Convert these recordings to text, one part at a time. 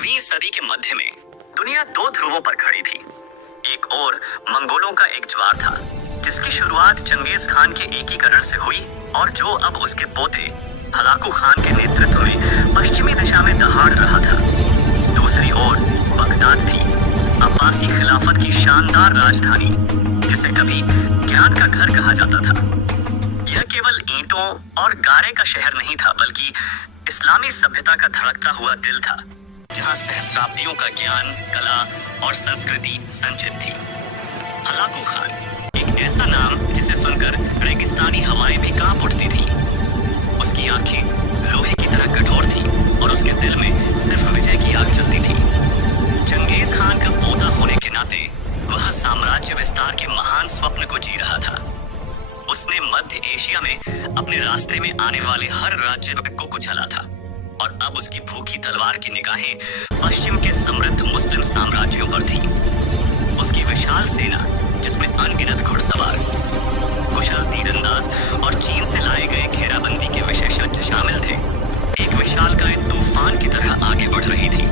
13वीं सदी के मध्य में दुनिया दो ध्रुवों पर खड़ी थी। एक ओर मंगोलों का एक ज्वार था जिसकी शुरुआत चंगेज खान के एकीकरण से हुई और जो अब उसके पोते हलाकू खान के नेतृत्व में पश्चिमी दिशा में दहाड़ रहा था। दूसरी ओर बगदाद थी, अब्बासी खिलाफत की शानदार राजधानी जिसे कभी ज्ञान का घर कहा जाता था। यह केवल ईंटों और गारे का शहर नहीं था बल्कि इस्लामी सभ्यता का धड़कता हुआ दिल था, जहां सहस्राब्दियों का ज्ञान, कला और संस्कृति संचित थी। हलाकू खान, एक ऐसा नाम जिसे सुनकर रेगिस्तानी हवाएं भी कांप उठती थी। उसकी आंखें लोहे की तरह कठोर थी और उसके दिल में सिर्फ विजय की आग जलती थी। चंगेज खान का पोता होने के नाते वह साम्राज्य विस्तार के महान स्वप्न को जी रहा था। उसने मध्य एशिया में अपने रास्ते में आने वाले हर राज्य को कुचला था और अब उसकी भूखी तलवार की निगाहें पश्चिम के समृद्ध मुस्लिम साम्राज्यों पर थी। उसकी विशाल सेना, जिसमें अनगिनत घुड़सवार, कुशल तीरंदाज और चीन से लाए गए घेराबंदी के विशेषज्ञ शामिल थे, एक विशालकाय तूफान की तरह आगे बढ़ रही थी।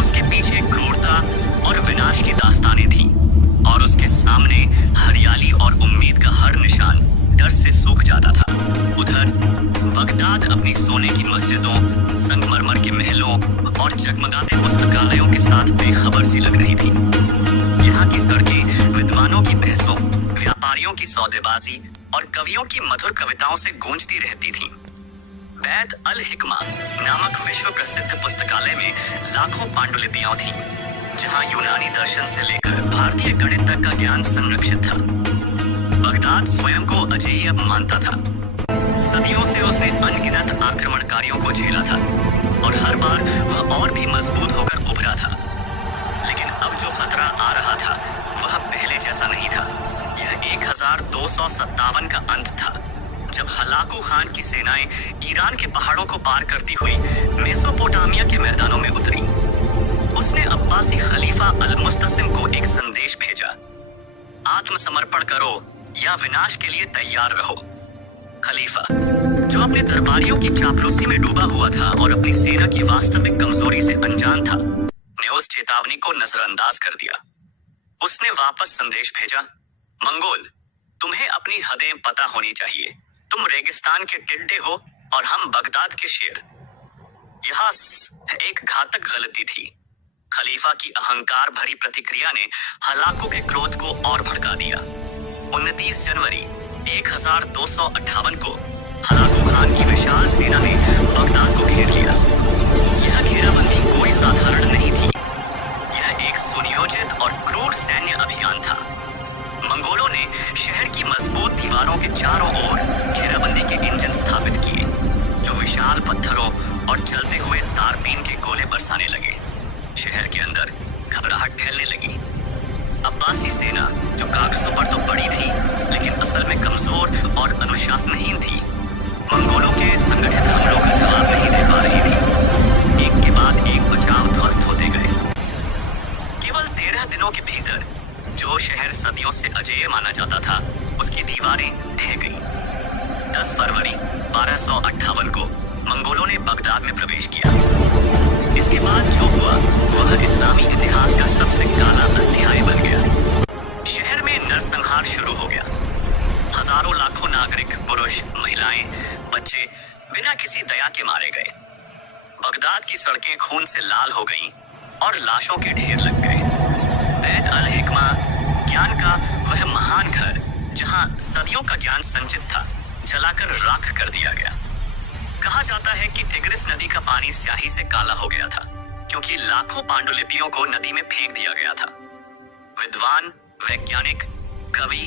उसके पीछे क्रूरता और विनाश की दास्तानें थीं और उसके सामने हरियाली और उम्मीद का हर निशान डर से सूख जाता था। उधर बगदाद अपनी सोने की मस्जिदों, संगमरमर के महलों और जगमगाते पुस्तकालयों के साथ बेखबर सी लग रही थी। यहाँ की सड़कें विद्वानों की बहसों, व्यापारियों की सौदेबाजी और कवियों की मधुर कविताओं से गूंजती रहती थीं। बैत अल हिकमा नामक विश्व प्रसिद्ध पुस्तकालय में लाखों पांडुलिपियां थीं, जहां यूनानी दर्शन से लेकर भारतीय गणित तक का ज्ञान संरक्षित था। बगदाद स्वयं को अजेय मानता था। सदियों से उसने अनगिनत आक्रमणकारियों को झेला था और हर बार वह और भी मजबूत होकर उभरा था। लेकिन अब जो खतरा आ रहा था वह पहले जैसा नहीं था। यह 1257 का अंत था, जब हलाकू खान की सेनाएं ईरान के पहाड़ों को पार करती हुई मेसोपोटामिया के मैदानों में उतरी। उसने अब्बासी खलीफा अल मुस्तसिम को एक संदेश भेजा, आत्मसमर्पण करो या विनाश के लिए तैयार रहो। खलीफा, जो अपने दरबारियों की चापलूसी में डूबा हुआ था और अपनी सेना की वास्तविक कमजोरी से अनजान था, ने उस चेतावनी को नजरअंदाज कर दिया। उसने वापस संदेश भेजा, मंगोल, तुम्हें अपनी हदें पता होनी चाहिए। तुम रेगिस्तान के टिड्डे हो और हम बगदाद के शेर। यह एक घातक गलती थी। खलीफा की अहंकार भरी प्रतिक्रिया ने हलाकू के क्रोध को और भड़का दिया। 29 जनवरी 1258 को हलाकू खान की विशाल सेना ने बगदाद को घेर लिया। यह घेराबंदी कोई साधारण नहीं थी। यह एक सुनियोजित और क्रूर सैन्य अभियान था। मंगोलों ने शहर की मजबूत दीवारों के चारों ओर घेराबंदी के इंजन स्थापित किए, जो विशाल पत्थरों और जलते हुए तारपीन के गोले बरसाने लगे। शहर के अंदर घबराहट फैलने लगी। अब्बासी सेना, जो कागजों पर तो बड़ी थी लेकिन असल में कमजोर और अनुशासनहीन थी, मंगोलों के संगठित हमलों का जवाब नहीं दे पा रही थी। एक के बाद एक बचाव ध्वस्त होते गए। केवल 13 दिनों के भीतर जो शहर सदियों से अजेय माना जाता था, उसकी दीवारें ढह गईं। 10 फरवरी 1258 को मंगोलों ने बगदाद में प्रवेश किया। इसके बाद जो हुआ वह इस्लामी इतिहास का सबसे काला अध्याय बन गया। शहर में नरसंहार शुरू हो गया। हजारों लाखों नागरिक, पुरुष, महिलाएं, बच्चे बिना किसी दया के मारे गए। बगदाद की सड़कें खून से लाल हो गईं और लाशों के ढेर लग गए। बैत अल हिकमा, ज्ञान का वह महान घर जहां सदियों का ज्ञान संचित था, जलाकर राख कर दिया गया। कहा जाता है कि टिग्रिस नदी का पानी स्याही से काला हो गया था, क्योंकि लाखों पांडुलिपियों को नदी में फेंक दिया गया था। विद्वान, वैज्ञानिक, कवि,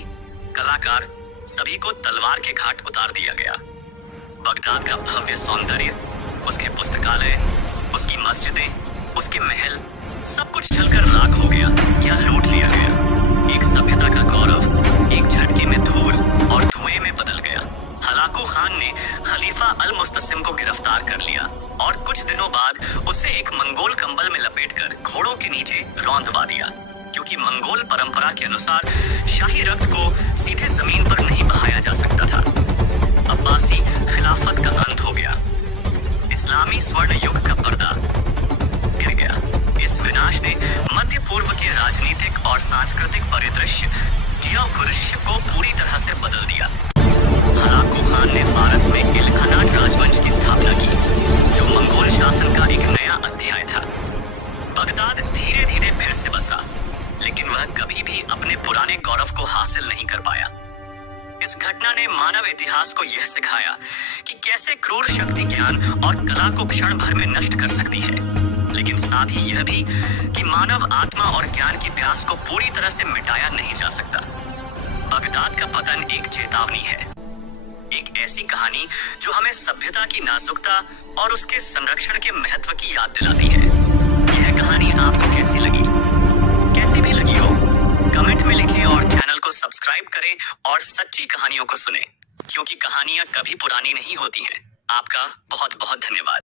कलाकार, सभी को तलवार के घाट उतार दिया गया। बगदाद का भव्य सौंदर्य, उसके पुस्तकालय, उसकी मस्जिदें, उसके महल, सब कुछ जलकर राख हो गया या लूट लिया गया। एक सभ्यता का गौरव एक झटके में धूल और धुएं में बदल गया। हलाकू खान ने खलीफा अल मुस्तसिम को गिरफ्तार कर लिया और कुछ दिनों बाद उसे एक मंगोल कंबल में लपेटकर घोड़ों के नीचे रौंदवा दिया, क्योंकि मंगोल परंपरा के अनुसार शाही रक्त को सीधे जमीन पर नहीं बहाया जा सकता था। अब्बासी खिलाफत का अंत हो गया। इस्लामी स्वर्ण युग का पर्दा गिर गया। के राजनीतिक और सांस्कृतिक परिदृश्य टियाकुरुश को पूरी तरह से बदल दिया। हलाकू खान ने फारस में इल्खानाट राजवंश की स्थापना की, जो मंगोल शासन का एक नया अध्याय था। बगदाद धीरे धीरे फिर से बसा, लेकिन वह कभी भी अपने पुराने गौरव को हासिल नहीं कर पाया। इस घटना ने मानव इतिहास को यह सिखाया कि कैसे क्रूर शक्ति ज्ञान और कला को क्षण भर में नष्ट कर सकती है, लेकिन साथ ही यह भी कि मानव आत्मा और ज्ञान की प्यास को पूरी तरह से मिटाया नहीं जा सकता। बगदाद का पतन एक चेतावनी है, एक ऐसी कहानी जो हमें सभ्यता की नाजुकता और उसके संरक्षण के महत्व की याद दिलाती है। यह कहानी आपको कैसी लगी? कैसी भी लगी हो, कमेंट में लिखें और चैनल को सब्सक्राइब करें और सच्ची कहानियों को सुनें, क्योंकि कहानियां कभी पुरानी नहीं होती हैं। आपका बहुत बहुत धन्यवाद।